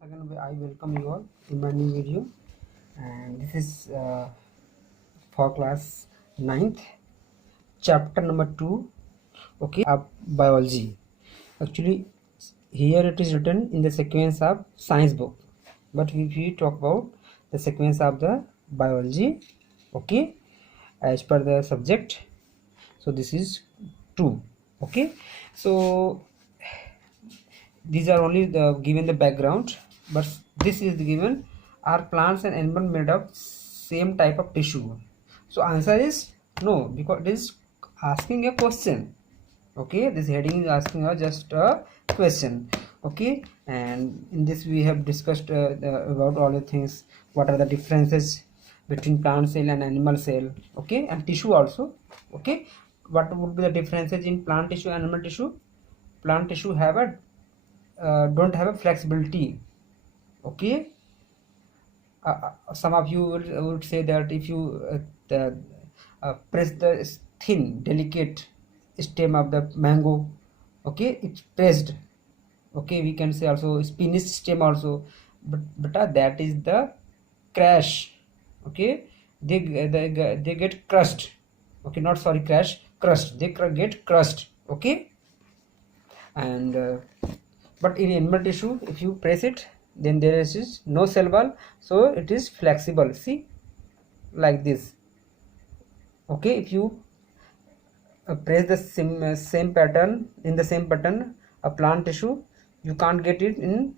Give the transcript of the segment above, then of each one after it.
Once again, I welcome you all in my new video, and this is for class 9th, chapter number 2. Okay, biology. Actually, here it is written in the sequence of science book, but if we talk about the sequence of the biology, okay, as per the subject. So this is 2. Okay, so these are only given the background, but this is given, are plants and animal made of same type of tissue? So answer is no, because it is asking a question. Okay, this heading is asking us just a question. Okay, and in this we have discussed about all the things, what are the differences between plant cell and animal cell, okay, and tissue also. Okay, what would be the differences in plant tissue and animal tissue? Plant tissue have a don't have a flexibility. Okay, some of you would say that if you press the thin delicate stem of the mango, okay, it's pressed. Okay, we can say also spinach stem also, but that is the crash. Okay, they get crushed. Okay, not sorry, crash, crushed, they get crushed. Okay, and but in animal tissue, if you press it, then there is no cell wall, so it is flexible. See, like this. Okay, if you press the same pattern, in the same pattern a plant tissue, you can't get it in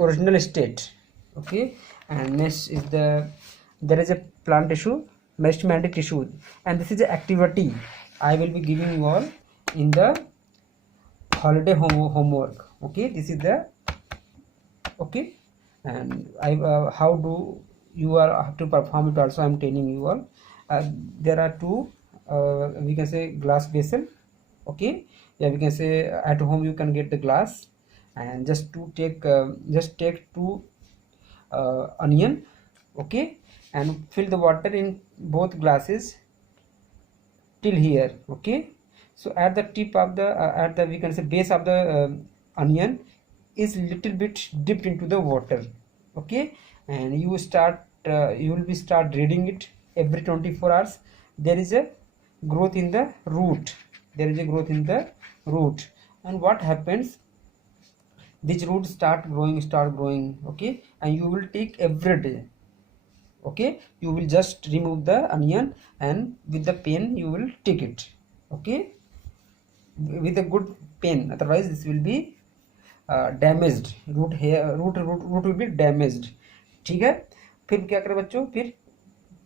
original state. Okay, and next is there is a plant tissue, meristematic tissue, and this is the activity I will be giving you all in the holiday homework. Okay, this is the okay, and I how do you are have to perform it also, I am telling you all. There are two we can say glass vessel. Okay, yeah, we can say at home you can get the glass, and just take two onion. Okay, and fill the water in both glasses till here. Okay, so at the tip of the at the we can say base of the onion is little bit dipped into the water. Okay, and you will be start reading it every 24 hours. There is a growth in the root, and what happens, these roots start growing. Okay, and you will take every day. Okay, you will just remove the onion, and with the pen you will take it. Okay, with a good pen, otherwise this will be damaged root है, root will be damaged. ठीक है, फिर क्या करें बच्चों, फिर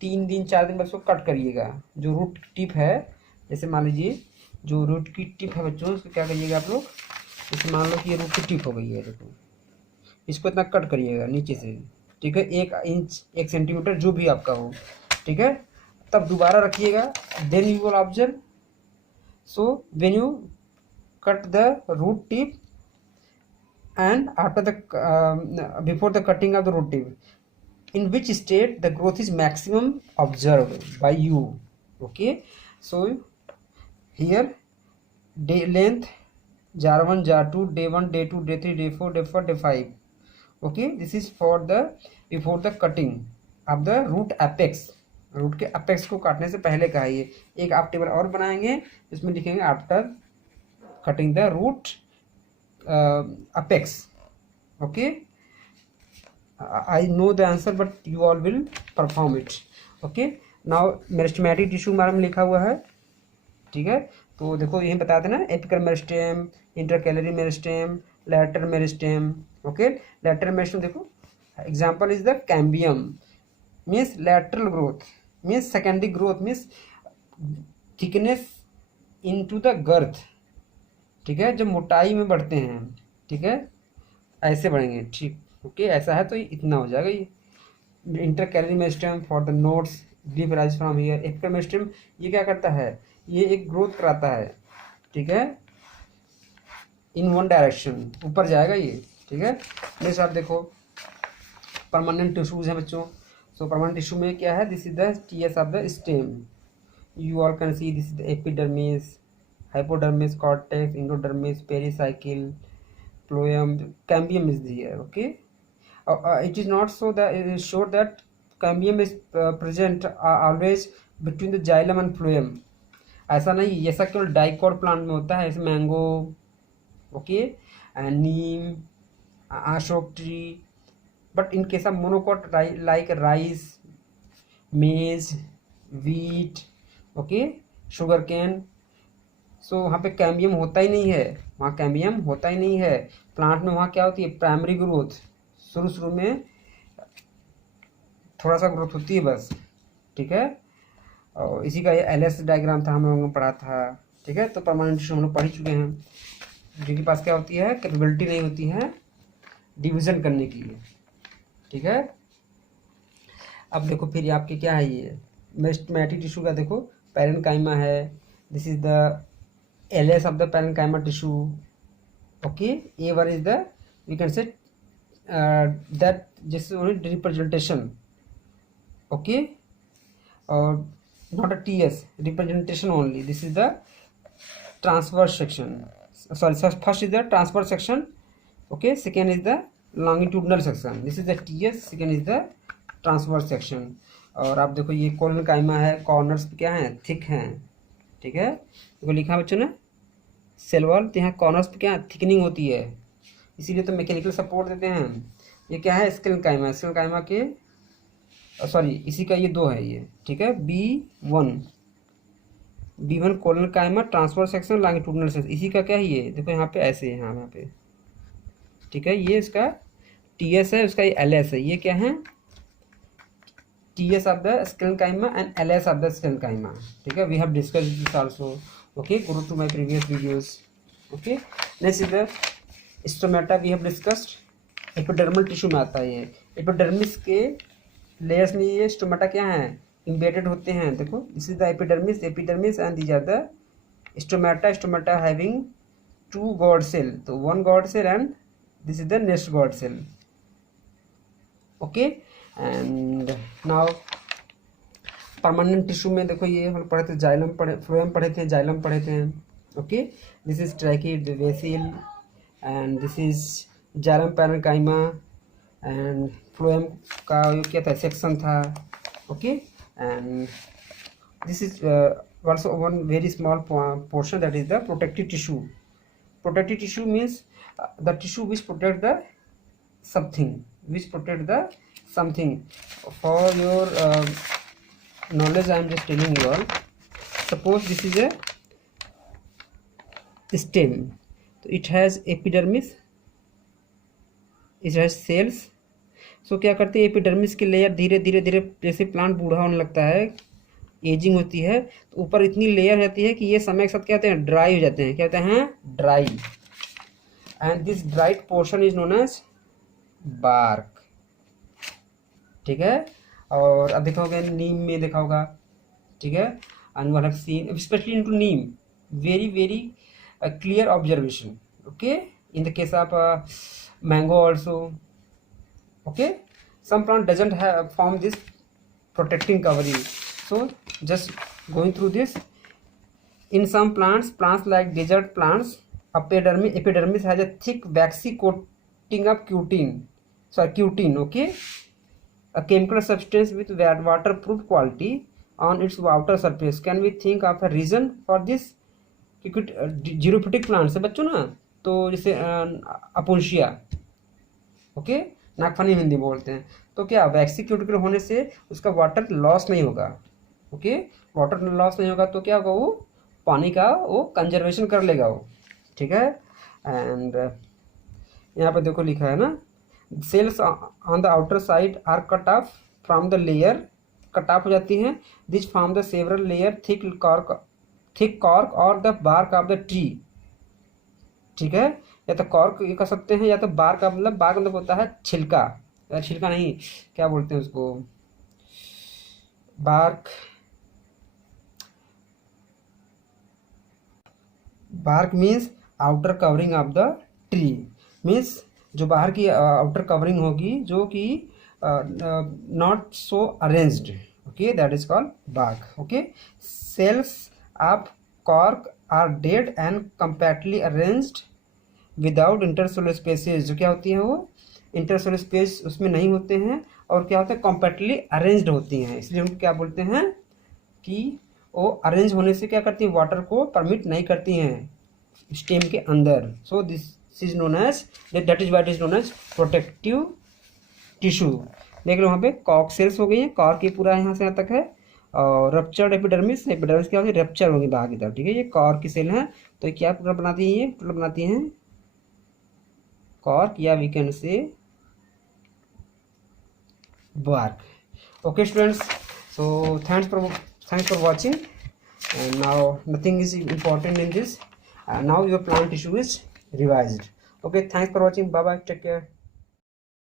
3 दिन 4 दिन बच्चों कट करिएगा जो रूट टिप है. जैसे मान लीजिए जो रूट की टिप है बच्चों, उसको क्या करिएगा आप लोग, जैसे मान लो कि ये रूट की टिप हो गई है, देखो इसको इतना कट करिएगा नीचे से. ठीक है, 1 इंच 1 सेंटीमीटर जो भी आपका हो. ठीक है, तब दोबारा रखिएगा. Then you will observe, so when you cut the root tip and after the before the cutting of the root tip, in which state the growth is maximum observed by you. Okay, so here day length jar 1 jar 2 day 1 day 2 day 3 day 4 day 4 day 5. Okay, this is for the before the cutting of the root apex. Root के apex को काटने से पहले का है ये. एक आप टेबल और बनाएंगे, इसमें लिखेंगे after cutting the root apex. Okay, I know the answer, but you all will perform it. Okay, now meristematic tissue हमारे में लिखा हुआ है. ठीक है, तो देखो यही बता देना, apical meristem, intercalary meristem, lateral meristem. Okay, lateral meristem देखो, example is the cambium, means lateral growth, means secondary growth, means thickness into the girth. ठीक है, जब मोटाई में बढ़ते हैं, ठीक है, ऐसे बढ़ेंगे. ठीक, ओके, ऐसा है तो इतना हो जाएगा ये. Intercalary meristem for the notes leaf rise from here. Apical meristem ये क्या करता है, ये एक ग्रोथ कराता है. ठीक है, इन वन डायरेक्शन ऊपर जाएगा ये. ठीक है, मेरे साथ देखो परमानेंट टिश्यूज हैं बच्चों. सो परमानेंट टिश्यू में क्या है, this is the TS of the stem. You all can see this is the epidermis, hypodermis, cortex, endodermis, pericycle, phloem, cambium is there. Okay, it is not so that it is sure that cambium is present always between the xylem and phloem. ऐसा नहीं, ऐसा केवल dicot plant में होता है, जैसे mango, okay, Neem, Ashok tree. But in case of monocot like rice, मेज, wheat, okay, sugar cane, सो वहाँ पे कैम्बियम होता ही नहीं है, वहाँ कैम्बियम होता ही नहीं है. प्लांट में वहाँ क्या होती है, प्राइमरी ग्रोथ, शुरू में थोड़ा सा ग्रोथ होती है बस. ठीक है, और इसी का ये एलएस डायग्राम था, हम लोगों ने पढ़ा था. ठीक है, तो परमानेंट टिश्यू हम लोग पढ़ ही चुके हैं, जिनके पास क्या होती है, कैपेबिलिटी नहीं होती है डिवीजन करने के लिए. ठीक है, अब देखो फिर आपके क्या है, ये मेस्टमैटिक टिश्यू का देखो, पैरेन्काइमा है. This is the LS of the parenchyma tissue. Okay, a one is the, we can say that जिस रिप्रेजेंटेशन. ओके, और not a TS, representation only. This is the transverse section. Sorry, first is the transverse section. Okay, second is the longitudinal section. This is the TS, second is the transverse section. और आप देखो ये कॉर्नर काइमा है, कॉर्नर्स क्या हैं, थिक हैं. ठीक है, देखो लिखा बच्चों ने सेल वॉल, तो यहाँ कॉर्नर्स पे क्या थिकनिंग होती है, इसीलिए तो मैकेनिकल सपोर्ट देते हैं. ये क्या है, स्केलेटल काइमा, स्केलेटल काइमा के सॉरी इसी का ये दो है ये. ठीक है, B1 collenchyma, transfer section, longitudinal section. इसी का क्या है ये, देखो यहाँ पे ऐसे है, यहाँ पे. ठीक है, ये इसका TS है, उसका ये LS है. ये क्या है, TS of the sclerenchyma and LS of the sclerenchyma. ठीक है, we have discussed this also. Okay, go to my previous videos. Okay, next is the stomata, we have discussed. Epidermal tissue में आता है ये. एपिडर्मिस के लेयर्स में ये स्टोमेटा क्या है, इम्बेडेड होते हैं. देखो, this is the epidermis and these are the stomata. Stomata having 2 guard cell, तो 1 guard cell and this is the next guard cell. Okay, and now permanent tissue में देखो, ये हम पढ़े थे जाइलम, फ्लोएम पढ़े थे, जाइलम पढ़े थे. Okay, this is tracheid vessel and this is xylem parenchyma and phloem का क्या था, सेक्शन था. Okay, and this is also one very small portion, that is the protective tissue. Protective tissue means the tissue which protect the something. For your knowledge I am just telling you all, suppose this is a stem, so it has epidermis, it has cells. so क्या करते हैं, एपिडर्मिस की लेयर धीरे धीरे धीरे जैसे प्लांट बूढ़ा होने लगता है, एजिंग होती है, तो ऊपर इतनी लेयर रहती है कि ये समय के साथ क्या होते हैं, ड्राई हो जाते हैं. क्या होते हैं, dry. And this dried portion is known as bark. ठीक है, और अब देखा होगा नीम में देखा होगा. ठीक है, and we have seen specially into neem very very clear observation. Okay, in the case of mango also. Okay, some plant doesn't have form this protecting covering, so just going through this. In some plants like desert plants, epidermis has a thick waxy coating of cutin. Okay, a chemical substance with waterproof quality on its outer surface. Can we think of a reason for this? क्योंकि xerophytic plants है बच्चों ना, तो जैसे अपुंशिया, ओके, नागफनी हिंदी बोलते हैं, तो क्या वैक्सी क्यूटिकल होने से उसका वाटर लॉस नहीं होगा. ओके, वाटर लॉस नहीं होगा तो क्या होगा, वो पानी का वो कंजर्वेशन कर लेगा वो. ठीक है, एंड यहाँ पे देखो लिखा है ना, cells on the outer side are cut off from the layer, cut off हो जाती हैं. This form the several layer thick cork और the bark of the tree. ठीक है, या तो कॉर्क ये कर सकते हैं, या तो बार्क मतलब होता है छिलका, छिलका नहीं, क्या बोलते हैं उसको, bark means outer covering of the tree, means जो बाहर की आउटर कवरिंग होगी जो कि not so arranged. Okay, that is called bark. Okay, cells of cork are dead and compactly arranged without intercellular spaces, जो क्या होती है वो इंटरसेलुलर स्पेस उसमें नहीं होते हैं, और क्या होता है कॉम्पैक्टली अरेंज्ड होती हैं, इसलिए उनको क्या बोलते हैं कि वो अरेंज होने से क्या करती हैं, वाटर को परमिट नहीं करती हैं स्टेम के अंदर। So this is known as, that is what is known as protective tissue. देख लो वहाँ पे कॉक सेल्स हो गई हैं, कॉर्क ये पूरा यहाँ से यहाँ तक है, और रप्चर्ड एपिडर्मिस, एपिडर्मिस क्या होती है रप्चर होगी बाहर की तरफ, ठीक है, ये कॉर्क की सेल है। तो ये क्या पूरा बनाती है, ये पूरा बनाती हैं कॉर्क, या we can say bark। okay students, so thanks for watching, and now nothing is important in this, now your plant tissue is revised। okay, thanks for watching, bye bye, take care।